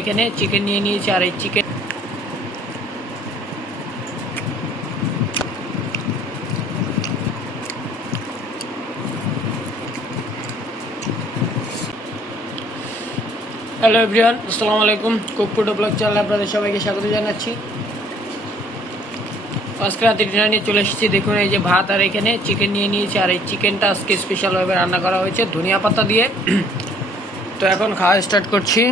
এখানে চিকেন নিয়ে নিয়েছি আর এই চিকেন হ্যালো এভরিওয়ান, আসসালামু আলাইকুম। কুকপুটো ব্লগ চ্যানেলে আপনাদের সবাইকে স্বাগত জানাচ্ছি। আজকে রাতে ডিনার নিয়ে চলে এসেছি। দেখুন এই যে ভাত আর এখানে চিকেন নিয়ে নিয়েছি আর এই চিকেনটা আজকে স্পেশালভাবে রান্না করা হয়েছে ধনিয়া পাতা দিয়ে। তো এখন খাওয়া স্টার্ট করছি।